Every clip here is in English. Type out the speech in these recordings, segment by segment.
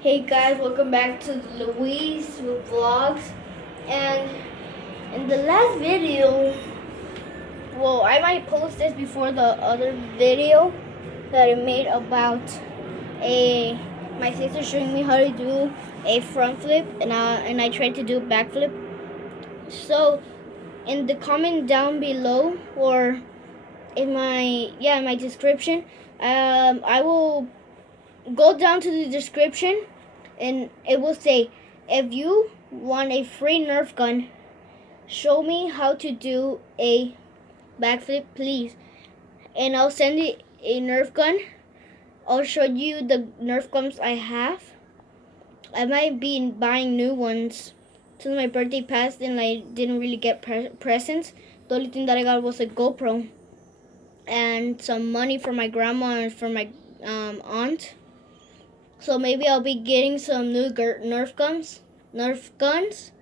Hey guys, welcome back to Louise Vlogs. And in the last video, well, I might post this before the other video that I made about a my sister showing me how to do a front flip, and I tried to do a back flip. So in the comment down below, or in my description, I will go down to the description and it will say, if you want a free nerf gun, show me how to do a backflip, please, and I'll send you a nerf gun. I'll show you the nerf guns I have. I might be buying new ones since my birthday passed and I didn't really get presents. The only thing that I got was a GoPro and some money for my grandma and for my aunt. So maybe I'll be getting some new Nerf guns,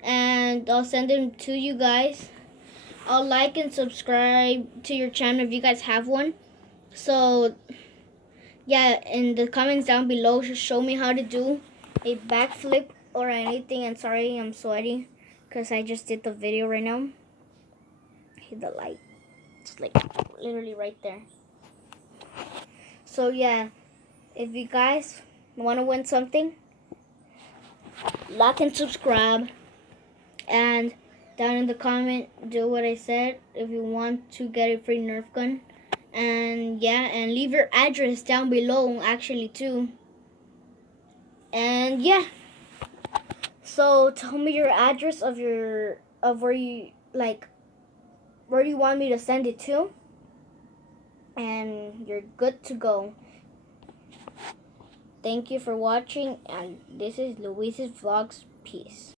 and I'll send them to you guys. I'll like and subscribe to your channel if you guys have one. So yeah, in the comments down below, just show me how to do a backflip or anything. And sorry, I'm sweaty because I just did the video right now. Hit the light. It's like literally right there. So yeah, if you guys want to win something, like and subscribe, and down in the comment do what I said if you want to get a free nerf gun, and yeah, and leave your address down below actually too. And yeah, so tell me your address of where you where you want me to send it to, and you're good to go. Thank you for watching, and this is Louise's Vlogs. Peace.